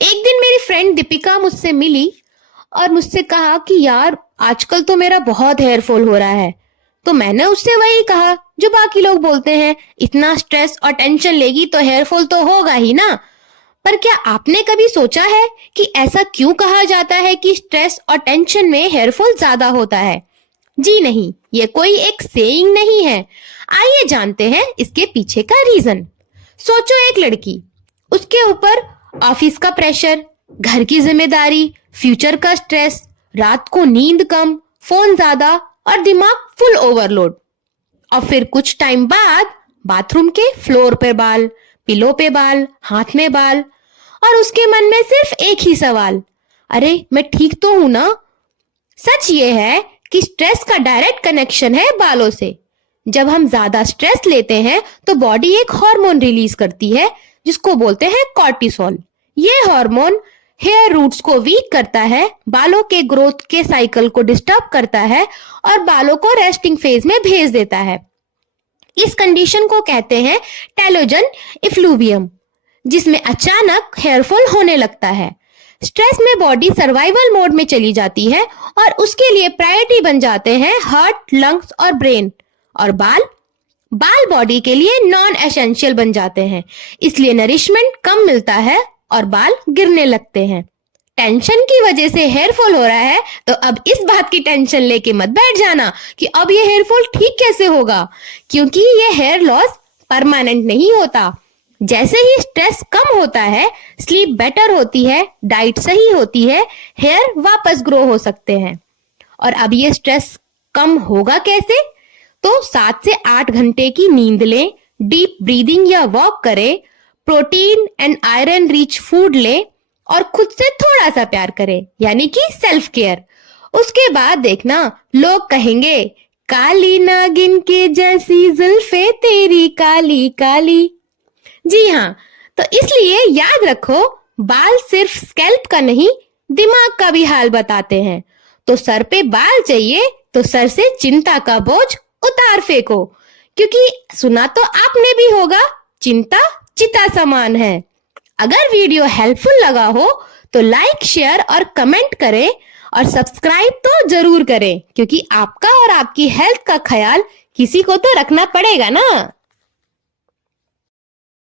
एक दिन मेरी फ्रेंड दीपिका मुझसे मिली और मुझसे कहा कि यार आजकल तो मेरा बहुत हेयर फॉल हो रहा है। तो मैंने उससे वही कहा जो बाकी लोग बोलते हैं, इतना स्ट्रेस और टेंशन लेगी तो हेयर फॉल तो होगा ही ना। पर क्या आपने कभी सोचा है कि ऐसा क्यों कहा जाता है कि स्ट्रेस और टेंशन में हेयर फॉल ज्यादा होता है? जी नहीं, ये कोई एक सेइंग नहीं है। आइए जानते हैं इसके पीछे का रीजन। सोचो एक लड़की, उसके ऊपर ऑफिस का प्रेशर, घर की जिम्मेदारी, फ्यूचर का स्ट्रेस, रात को नींद कम, फोन ज्यादा और दिमाग फुल ओवरलोड। और फिर कुछ टाइम बाद बाथरूम के फ्लोर पे बाल, पिलो पे बाल, हाथ में बाल, और उसके मन में सिर्फ एक ही सवाल, अरे मैं ठीक तो हूं ना? सच ये है कि स्ट्रेस का डायरेक्ट कनेक्शन है बालों से। जब हम ज्यादा स्ट्रेस लेते हैं तो बॉडी एक हार्मोन रिलीज करती है जिसको बोलते हैं कॉर्टिसोल। ये हार्मोन हेयर रूट्स को वीक करता है, बालों के ग्रोथ के साइकिल को डिस्टर्ब करता है और बालों को रेस्टिंग फेज में भेज देता है। इस कंडीशन को कहते हैं टेलोजन इफ्लूवियम, जिसमें अचानक हेयरफॉल होने लगता है। स्ट्रेस में बॉडी सर्वाइवल मोड में चली जाती है और उसके लिए प्रायोरिटी बन जाते हैं हार्ट, लंग्स और ब्रेन। और बाल बाल बॉडी के लिए नॉन एसेंशियल बन जाते हैं, इसलिए नरिशमेंट कम मिलता है और बाल गिरने लगते हैं। टेंशन की वजह से हेयर फॉल हो रहा है तो अब इस बात की टेंशन लेके मत बैठ जाना कि अब ये हेयर फॉल ठीक कैसे होगा, क्योंकि ये हेयर लॉस परमानेंट नहीं होता। जैसे ही स्ट्रेस कम होता है, स्लीप बेटर होती है, डाइट सही होती है, हेयर वापस ग्रो हो सकते हैं। और अब ये स्ट्रेस कम होगा कैसे? तो 7 से 8 घंटे की नींद लें, डीप ब्रीदिंग या वॉक करें, protein and iron rich food लें और खुद से थोड़ा सा प्यार करें, यानी कि सेल्फ केयर। उसके बाद देखना लोग कहेंगे, काली नागिन के जैसी जुल्फे तेरी काली काली। जी हाँ, तो इसलिए याद रखो, बाल सिर्फ स्कैल्प का नहीं, दिमाग का भी हाल बताते हैं। तो सर पे बाल चाहिए तो सर से चिंता का बोझ उतार फेंको, क्योंकि सुना तो आपने भी होगा, चिंता चिता समान है। अगर वीडियो हेल्पफुल लगा हो तो लाइक, शेयर और कमेंट करें और सब्सक्राइब तो जरूर करें, क्योंकि आपका और आपकी हेल्थ का ख्याल किसी को तो रखना पड़ेगा ना।